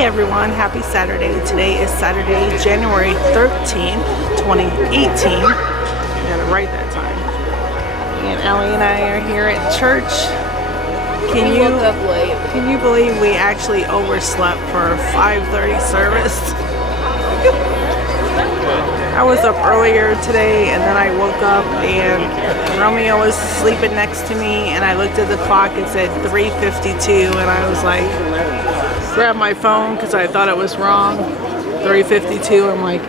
Hey everyone, happy Saturday. Today is Saturday, January 13th, 2018. I got it right that time. And Aly and I are here at church. Can you woke up late. Can you believe we actually overslept for 5:30 service? I was up earlier today and then I woke up and Romeo was sleeping next to me and I looked at the clock, it said 3:52 and I was like, grabbed my phone because I thought it was wrong. 3:52. I'm like,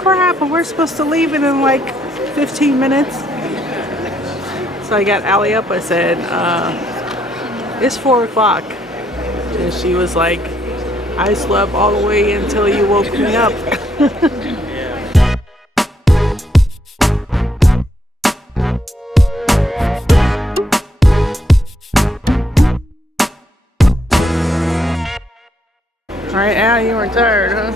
crap, we're supposed to leave it in like 15 minutes. So I got Aly up. I said, it's 4 o'clock. And she was like, I slept all the way until you woke me up. Alright, Al, you were tired, huh?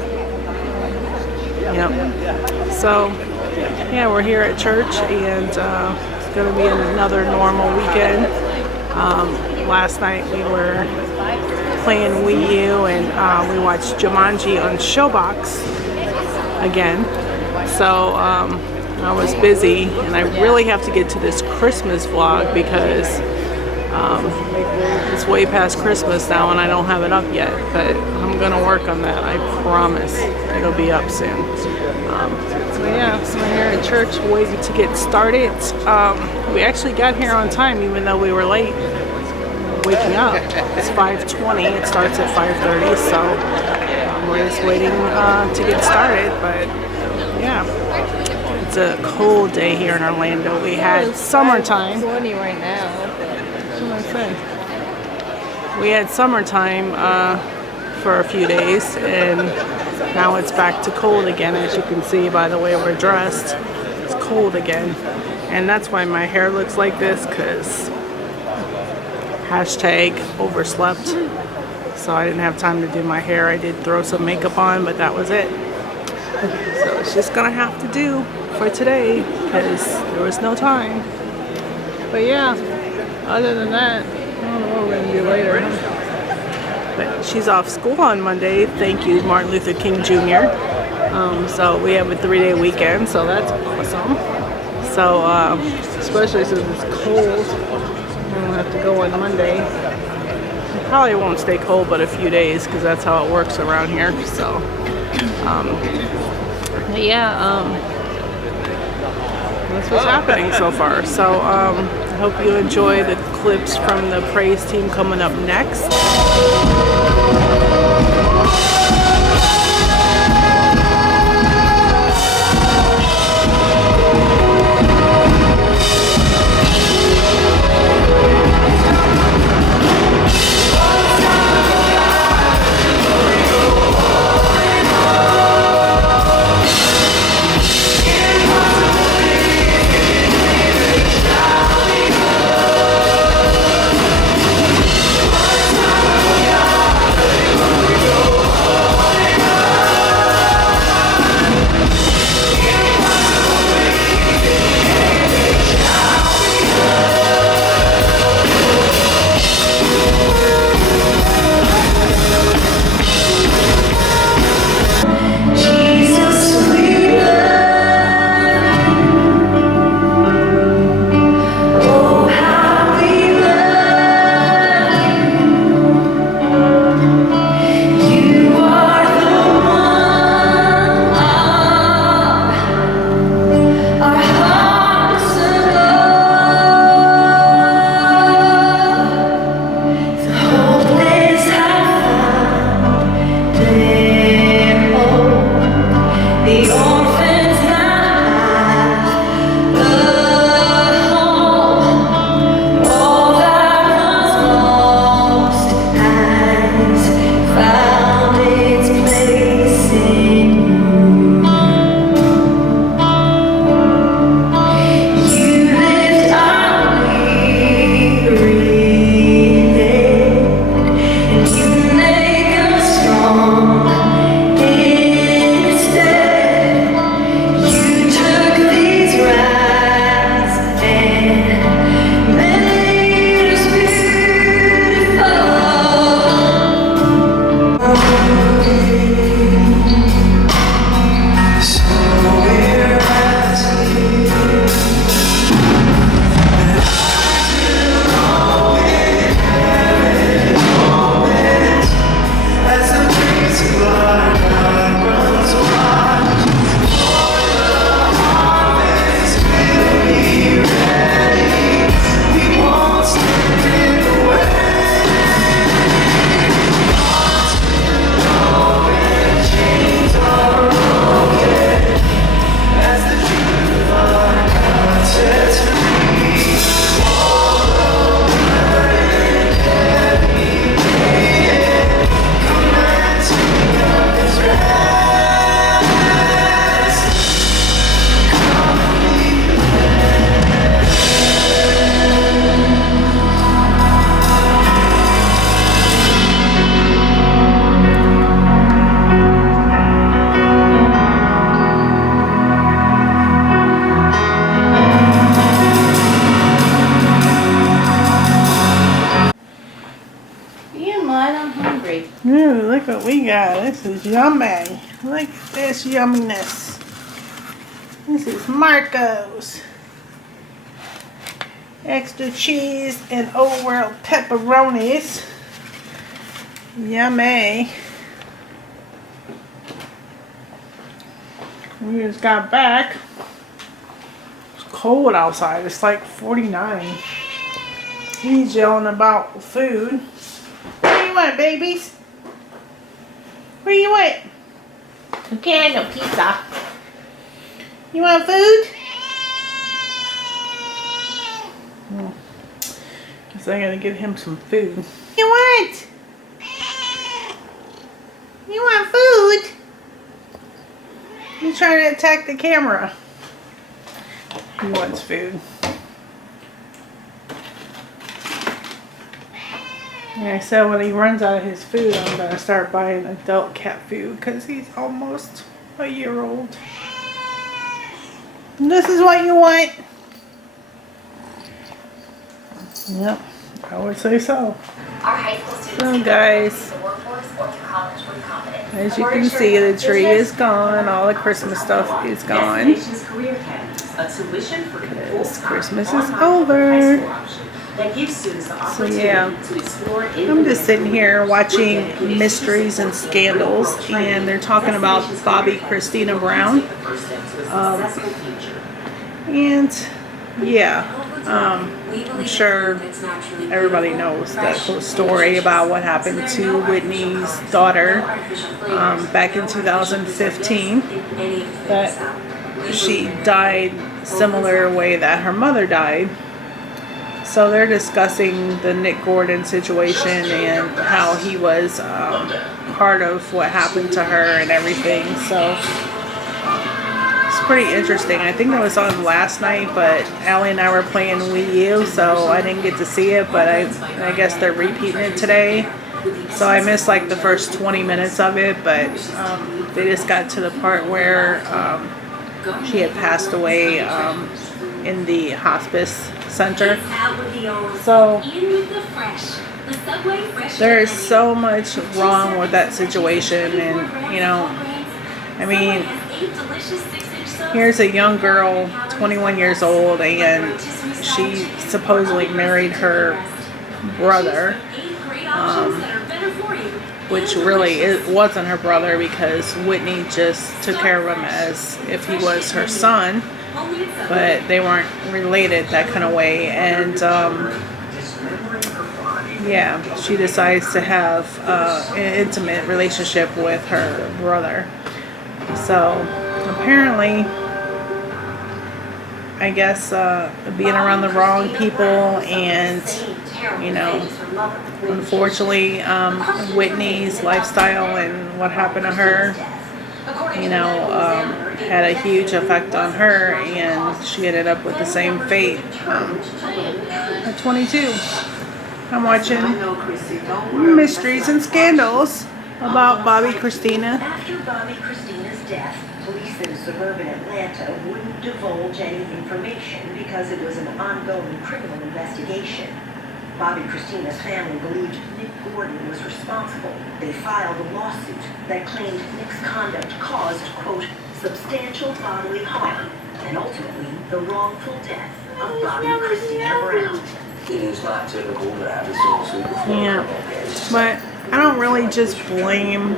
Yep. So, yeah, we're here at church and it's going to be another normal weekend. Last night we were playing Wii U and we watched Jumanji on Showbox again. So, I was busy and I really have to get to this Christmas vlog because it's way past Christmas now and I don't have it up yet, but I'm gonna work on that. I promise it'll be up soon. So yeah, so we're here at church waiting to get started. We actually got here on time even though we were late waking up. It's 5:20. It starts at 5:30, so we're just waiting to get started. But yeah, it's a cold day here in Orlando. We had summertime. 20 right now. We had summertime for a few days and now it's back to cold again. As you can see by the way we're dressed, it's cold again, and that's why my hair looks like this, because hashtag overslept. So I didn't have time to do my hair. I did throw some makeup on, but that was it. So it's just gonna have to do for today because there was no time. But yeah, other than that, I don't know what we're going to do later. But she's off school on Monday. Thank you, Martin Luther King Jr. So we have a 3-day weekend, so that's awesome. So, especially since it's cold, we don't have to go on Monday. It probably won't stay cold but a few days because that's how it works around here. So, but yeah, that's what's happening so far. So, I hope you enjoy the clips from the praise team coming up next. I'm hungry. Ooh, look what we got. This is yummy. Look at this yumminess. This is Marco's. Extra cheese and old world pepperonis. Yummy. We just got back. It's cold outside. It's like 49. He's yelling about food. What do you want, babies? What do you want? You can't have no pizza. You want food? Guess I gotta give him some food. You want? You want food? He's trying to attack the camera. He wants food. And I said when he runs out of his food, I'm gonna start buying adult cat food because he's almost a year old. And this is what you want? Yep, I would say so. So guys, as you can see, the tree is gone. All the Christmas stuff is gone. Because Christmas is over. So yeah, I'm just sitting here watching Mysteries and Scandals, and they're talking about Bobbi Kristina Brown. And yeah, I'm sure everybody knows that whole story about what happened to Whitney's daughter back in 2015, that she died similar way that her mother died. So they're discussing the Nick Gordon situation and how he was part of what happened to her and everything. So it's pretty interesting. I think it was on last night, but Aly and I were playing Wii U, so I didn't get to see it, but I guess they're repeating it today. So I missed like the first 20 minutes of it, but they just got to the part where she had passed away in the hospice center. So there is so much wrong with that situation, and you know, I mean, here's a young girl, 21 years old, and she supposedly married her brother, which really it wasn't her brother, because Whitney just took care of him as if he was her son, but they weren't related that kind of way. And yeah, she decides to have an intimate relationship with her brother. So apparently, I guess being around the wrong people, and you know, unfortunately, Whitney's lifestyle and what happened to her, you know, had a huge effect on her, and she ended up with the same fate at 22. I'm watching Mysteries and Scandals about Bobbi Kristina. After Bobbi Kristina's death, police in suburban Atlanta wouldn't divulge any information because it was an ongoing criminal investigation. Bobbi Kristina's family believed Nick Gordon was responsible. They filed a lawsuit that claimed Nick's conduct caused, quote, substantial bodily harm, and ultimately the wrongful death of Bobbi Kristina Brown. It is not typical to have a civil suit. Yeah, but I don't really just blame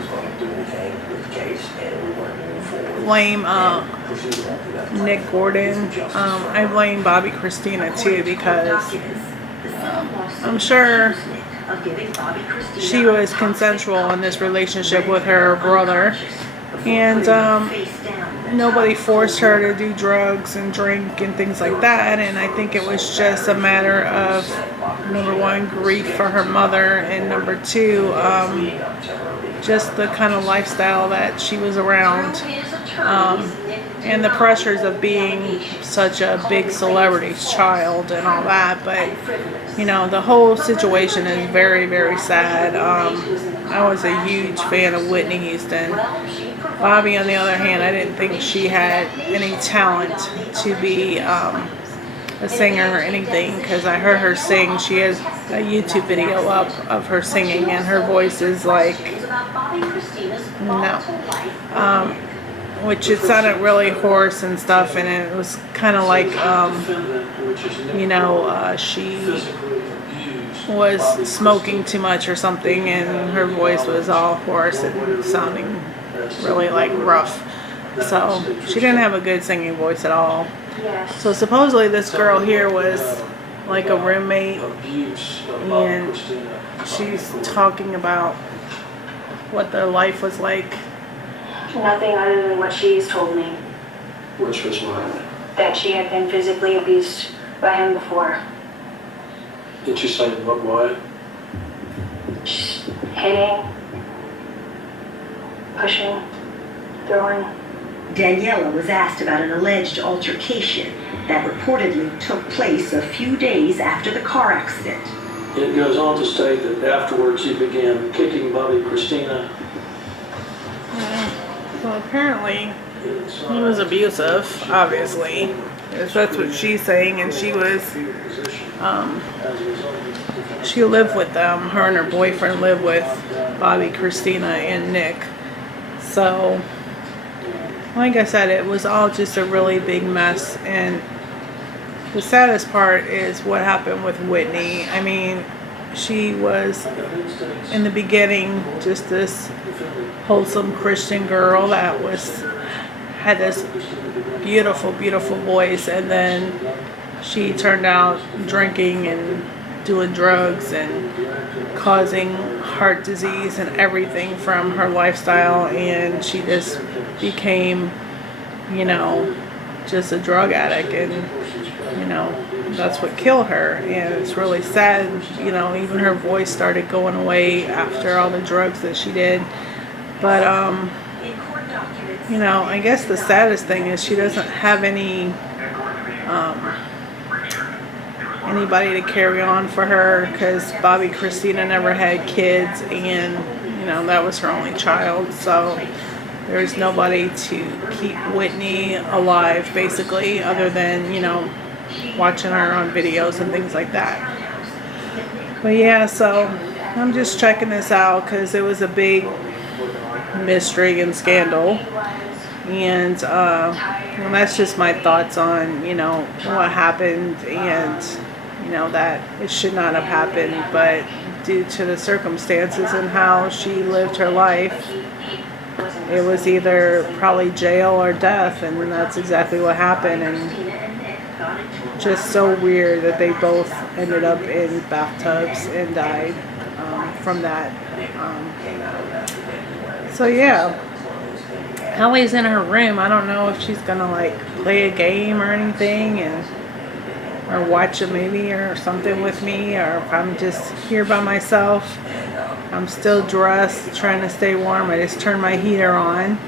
Nick Gordon. I blame Bobbi Kristina too, because I'm sure she was consensual in this relationship with her brother, and nobody forced her to do drugs and drink and things like that. And I think it was just a matter of, number one, grief for her mother, and number two, just the kind of lifestyle that she was around, and the pressures of being such a big celebrity's child and all that. But you know, the whole situation is very, very sad. I was a huge fan of Whitney Houston. Bobbi, on the other hand, I didn't think she had any talent to be a singer or anything, because I heard her sing. She has a YouTube video up of her singing, and her voice is like, no. Which it sounded really hoarse and stuff, and it was kind of like, she was smoking too much or something, and her voice was all hoarse and sounding really like rough. So she didn't have a good singing voice at all. So supposedly this girl here was like a roommate, and she's talking about what their life was like. Nothing other than what she's told me. Which was what? That she had been physically abused by him before. Did you say what? Hitting, pushing, throwing. Daniela was asked about an alleged altercation that reportedly took place a few days after the car accident. It goes on to state that afterwards he began kicking Bobbi Kristina. So apparently he was abusive, obviously. That's what she's saying, and she was, she lived with them. Her and her boyfriend lived with Bobbi Kristina and Nick. So, like I said, it was all just a really big mess, and the saddest part is what happened with Whitney. I mean, she was, in the beginning, just this wholesome Christian girl that had this beautiful, beautiful voice, and then she turned out drinking and doing drugs and causing heart disease and everything from her lifestyle, and she just became, just a drug addict, and that's what killed her. And it's really sad, even her voice started going away after all the drugs that she did. But I guess the saddest thing is she doesn't have anybody to carry on for her, because Bobbi Kristina never had kids, and that was her only child. So there's nobody to keep Whitney alive, basically, other than watching her on videos and things like that. But yeah, so I'm just checking this out because it was a big mystery and scandal, and that's just my thoughts on what happened, and that it should not have happened, but due to the circumstances and how she lived her life, it was either probably jail or death, and that's exactly what happened. And just so weird that they both ended up in bathtubs and died from that. So yeah, Allie's in her room. I don't know if she's gonna play a game or anything, or watch a movie or something with me, or if I'm just here by myself. I'm still dressed, trying to stay warm. I just turned my heater on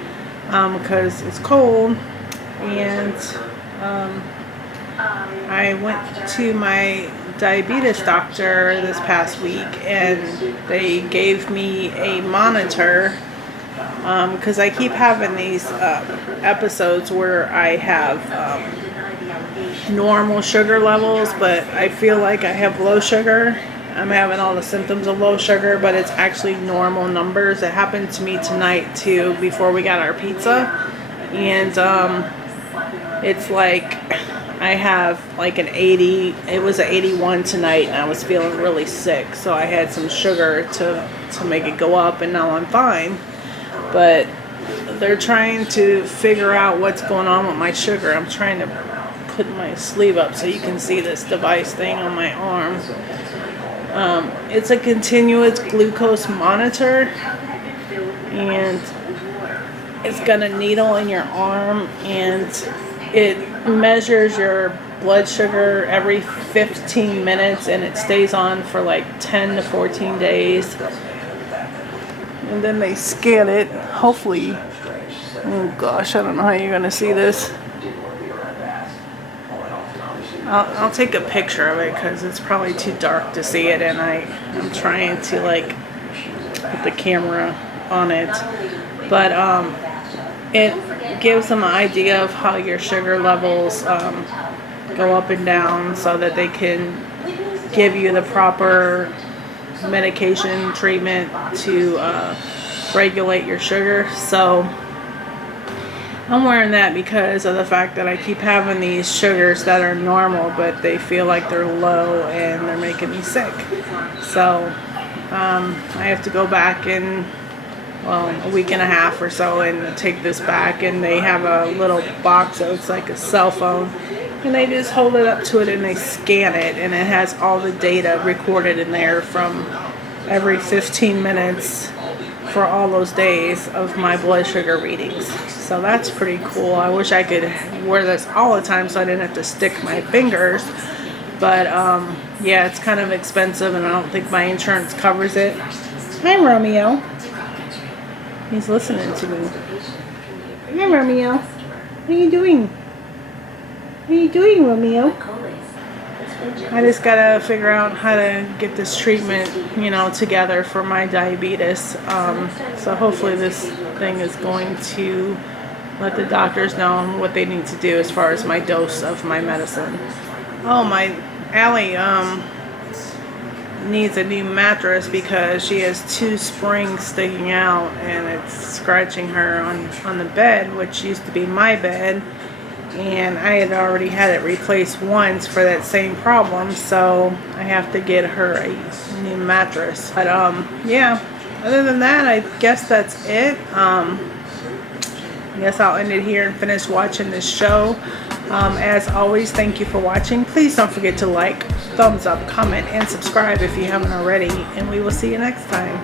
because it's cold, and I went to my diabetes doctor this past week, and they gave me a monitor because I keep having these episodes where I have normal sugar levels, but I feel like I have low sugar. I'm having all the symptoms of low sugar, but it's actually normal numbers. It happened to me tonight too, before we got our pizza, and it's like I have an 80. It was an 81 tonight, and I was feeling really sick, so I had some sugar to make it go up, and now I'm fine. But they're trying to figure out what's going on with my sugar. I'm trying to put my sleeve up so you can see this device thing on my arm. It's a continuous glucose monitor, and it's got a needle in your arm, and it measures your blood sugar every 15 minutes, and it stays on for 10 to 14 days. And then they scan it, hopefully. Oh gosh, I don't know how you're going to see this. I'll take a picture of it because it's probably too dark to see it, and I'm trying to put the camera on it. But it gives them an idea of how your sugar levels go up and down so that they can give you the proper medication treatment to regulate your sugar. So I'm wearing that because of the fact that I keep having these sugars that are normal, but they feel like they're low and they're making me sick. So I have to go back in, well, a week and a half or so and take this back, and they have a little box that looks like a cell phone, and they just hold it up to it and they scan it, and it has all the data recorded in there from every 15 minutes for all those days of my blood sugar readings. So that's pretty cool. I wish I could wear this all the time so I didn't have to stick my fingers, but yeah, it's kind of expensive and I don't think my insurance covers it. Hi, Romeo. He's listening to me. Hi, Romeo. What are you doing? What are you doing, Romeo? I just gotta figure out how to get this treatment, you know, together for my diabetes. So hopefully this thing is going to let the doctors know what they need to do as far as my dose of my medicine. Oh, my Allie needs a new mattress because she has 2 springs sticking out and it's scratching her on the bed, which used to be my bed, and I had already had it replaced once for that same problem, so I have to get her a new mattress. But yeah, other than that, I guess that's it. I guess I'll end it here and finish watching this show. As always, thank you for watching. Please don't forget to like, thumbs up, comment, and subscribe if you haven't already, and we will see you next time.